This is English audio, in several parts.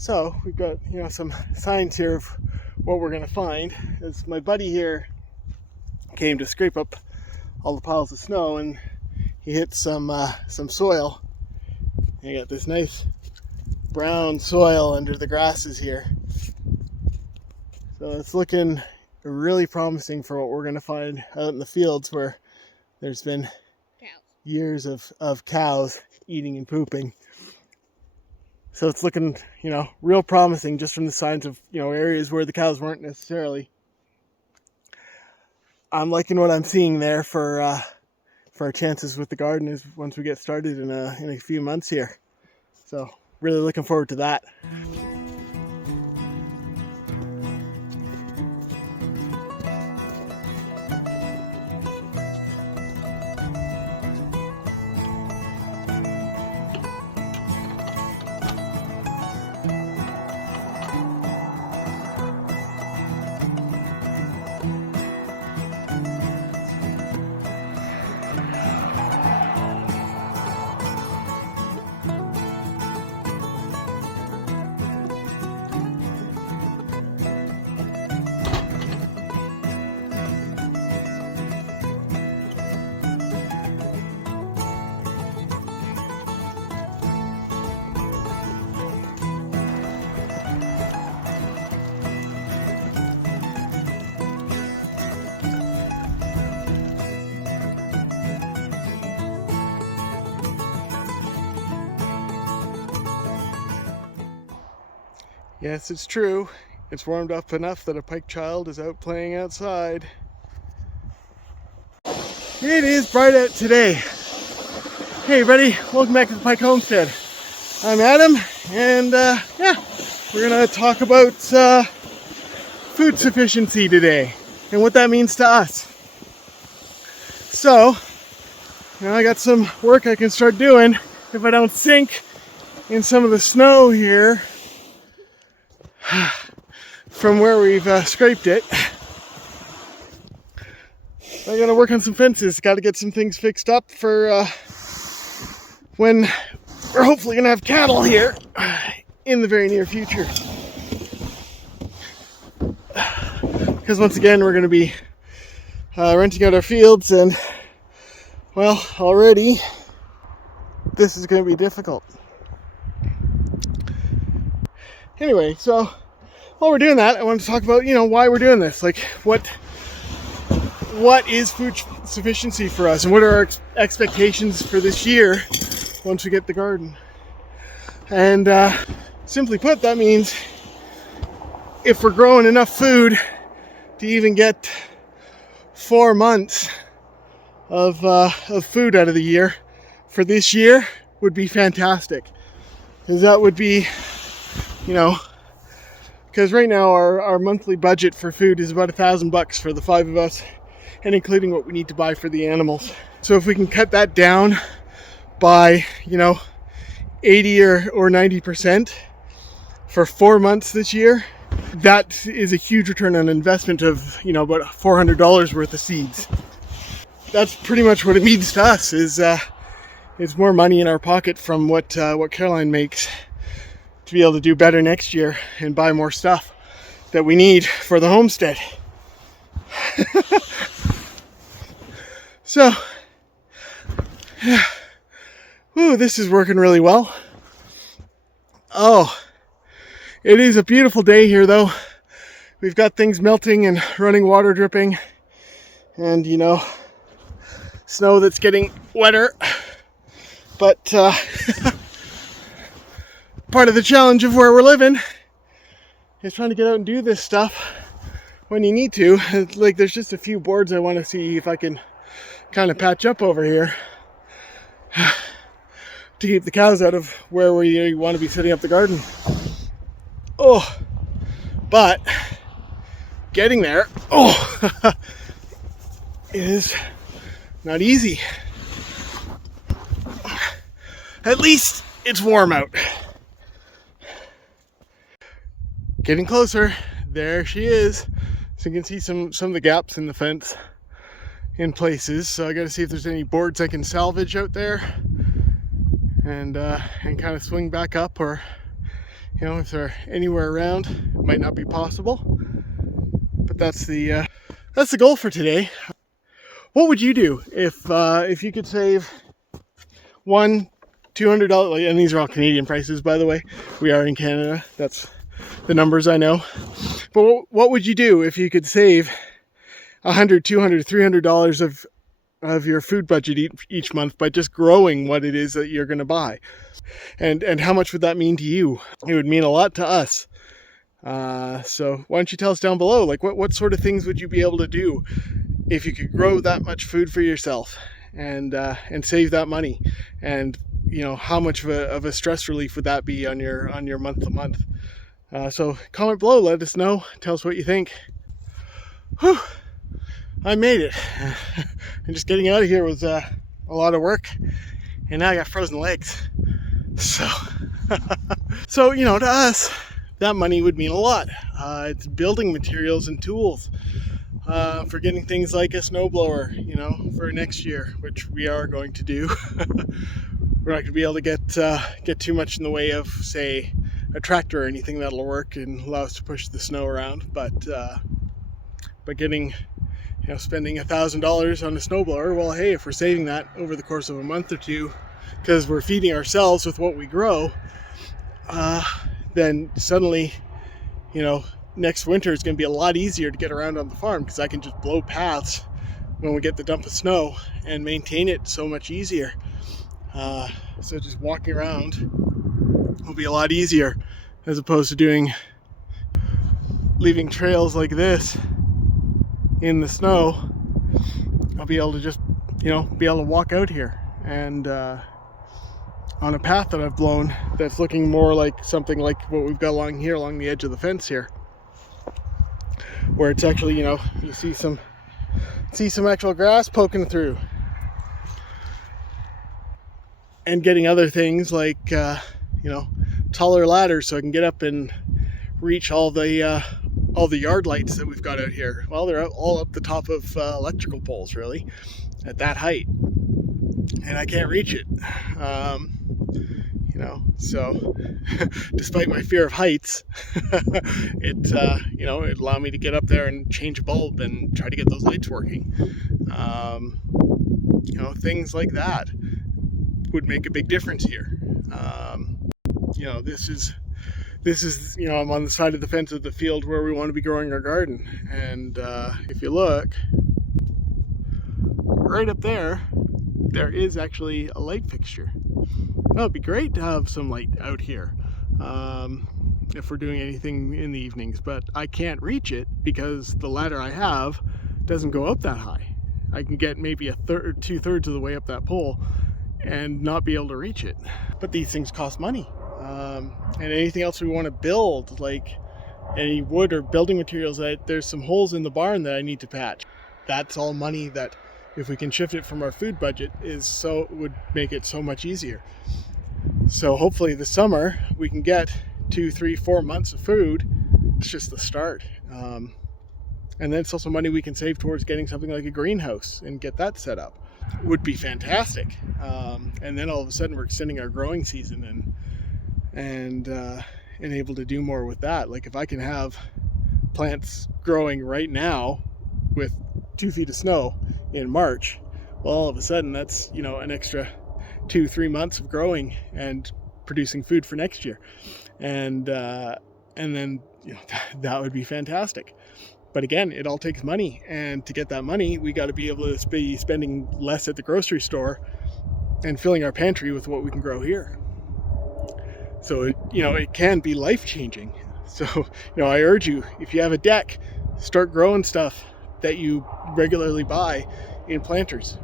So we've got, some signs here of what we're going to find. As my buddy here came to scrape up all the piles of snow, and he hit some soil. You got this nice brown soil under the grasses here. So it's looking really promising for what we're going to find out in the fields, where there's been years of cows eating and pooping. So it's looking, real promising just from the signs of, areas where the cows weren't necessarily. I'm liking what I'm seeing there for our chances with the garden is once we get started in a few months here. So really looking forward to that. Yes, it's true. It's warmed up enough that a Pike child is out playing outside. It is bright out today. Hey everybody, welcome back to the Pike Homestead. I'm Adam, and we're gonna talk about food sufficiency today and what that means to us. So, I got some work I can start doing if I don't sink in some of the snow here from where we've scraped it. I'm gonna work on some fences. Got to get some things fixed up for when we're hopefully gonna have cattle here in the very near future. Because once again, we're gonna be renting out our fields, and well, already this is gonna be difficult. Anyway, so while we're doing that, I want to talk about, why we're doing this. Like, what is food sufficiency for us, and what are our expectations for this year once we get the garden? And simply put, that means if we're growing enough food to even get 4 months of food out of the year for this year would be fantastic. Because that would be, because right now our monthly budget for food is about $1,000 for the 5 of us, and including what we need to buy for the animals. So if we can cut that down by 80 or 90% for 4 months this year, that is a huge return on investment of about $400 worth of seeds. That's pretty much what it means to us, is it's more money in our pocket from what Caroline makes to be able to do better next year and buy more stuff that we need for the homestead. So, this is working really well. Oh, it is a beautiful day here though. We've got things melting and running water dripping, and snow that's getting wetter. But part of the challenge of where we're living is trying to get out and do this stuff when you need to. Like, there's just a few boards I want to see if I can kind of patch up over here to keep the cows out of where we want to be setting up the garden. Oh, but getting there, is not easy. At least it's warm out. Getting closer. There she is. So you can see some of the gaps in the fence in places. So I got to see if there's any boards I can salvage out there and kind of swing back up, or You know, if they're anywhere around, it might not be possible. But that's the goal for today. What would you do if you could save $200? And these are all Canadian prices, by the way. We are in Canada. That's the numbers I know. But what would you do if you could save $100, $200, $300 of your food budget each month by just growing what it is that you're going to buy? And how much would that mean to you? It would mean a lot to us. So why don't you tell us down below, like what sort of things would you be able to do if you could grow that much food for yourself and save that money? And you know, how much of a stress relief would that be on your month to month? So comment below, let us know, tell us what you think. Whew, I made it. And just getting out of here was a lot of work, and now I got frozen legs. So you know, to us, that money would mean a lot. It's building materials and tools for getting things like a snowblower, you know, for next year, which we are going to do. We're not going to be able to get too much in the way of, say, a tractor or anything that'll work and allow us to push the snow around. But getting, you know, spending $1,000 on a snowblower, well, hey, if we're saving that over the course of a month or two, because we're feeding ourselves with what we grow, then suddenly, you know, next winter is going to be a lot easier to get around on the farm, because I can just blow paths when we get the dump of snow and maintain it so much easier. So just walking around will be a lot easier, as opposed to leaving trails like this in the snow. I'll be able to just, you know, be able to walk out here and on a path that I've blown that's looking more like something like what we've got along here, along the edge of the fence here, where it's actually, you know, you see some actual grass poking through, and getting other things like you know, taller ladders so I can get up and reach all the yard lights that we've got out here. Well, they're all up the top of electrical poles, really, at that height, and I can't reach it. You know, so despite my fear of heights, you know, it allowed me to get up there and change a bulb and try to get those lights working. You know, things like that would make a big difference here. You know, this is, you know, I'm on the side of the fence of the field where we want to be growing our garden. And if you look right up there, there is actually a light fixture. Well, it'd be great to have some light out here if we're doing anything in the evenings, but I can't reach it because the ladder I have doesn't go up that high. I can get maybe a third or 2/3 of the way up that pole and not be able to reach it. But these things cost money. And anything else we want to build, like any wood or building materials, there's some holes in the barn that I need to patch. That's all money that, if we can shift it from our food budget, would make it so much easier. So hopefully this summer we can get 2, 3, 4 months of food. It's just the start. And then it's also money we can save towards getting something like a greenhouse and get that set up. Would be fantastic. And then all of a sudden we're extending our growing season and able to do more with that. Like if I can have plants growing right now with 2 feet of snow in March, well, all of a sudden that's, you know, an extra 2-3 months of growing and producing food for next year. And then, you know, that would be fantastic. But again, it all takes money, and to get that money, we got to be able to be spending less at the grocery store and filling our pantry with what we can grow here. So, you know, it can be life-changing. So, you know, I urge you, if you have a deck, start growing stuff that you regularly buy in planters.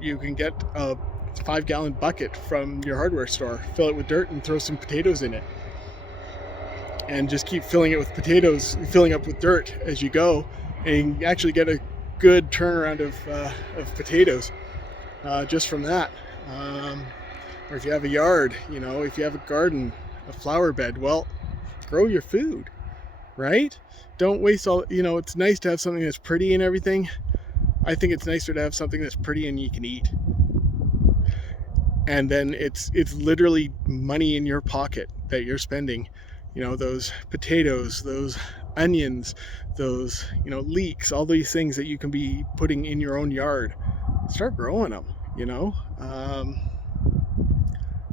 You can get a 5-gallon bucket from your hardware store, fill it with dirt, and throw some potatoes in it. And just keep filling it with potatoes, filling up with dirt as you go, and you actually get a good turnaround of potatoes just from that. Or if you have a yard, you know, if you have a garden, a flower bed, well, grow your food, right? Don't waste all, you know, it's nice to have something that's pretty and everything. I think it's nicer to have something that's pretty and you can eat. and then it's literally money in your pocket that you're spending. You know, those potatoes, those onions, those, you know, leeks, all these things that you can be putting in your own yard. Start growing them, you know.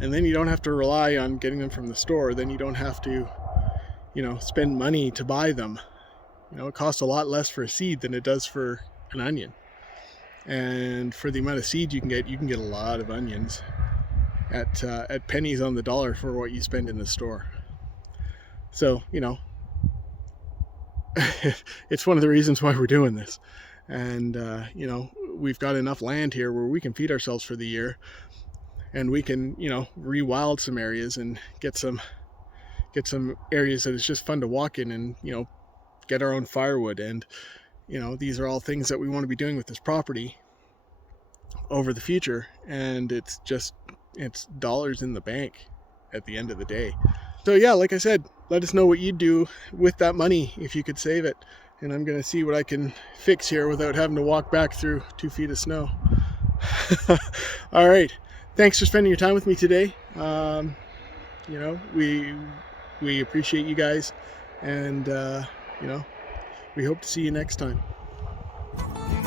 And then you don't have to rely on getting them from the store. Then you don't have to, you know, spend money to buy them. You know, it costs a lot less for a seed than it does for an onion. And for the amount of seed you can get a lot of onions at pennies on the dollar for what you spend in the store. So, you know, it's one of the reasons why we're doing this. And, you know, we've got enough land here where we can feed ourselves for the year, and we can, you know, rewild some areas and get some areas that it's just fun to walk in, and, you know, get our own firewood. And, you know, these are all things that we want to be doing with this property over the future. And it's dollars in the bank at the end of the day. So yeah, like I said, let us know what you'd do with that money if you could save it. And I'm going to see what I can fix here without having to walk back through 2 feet of snow. All right. Thanks for spending your time with me today. You know, we appreciate you guys, and, you know, we hope to see you next time.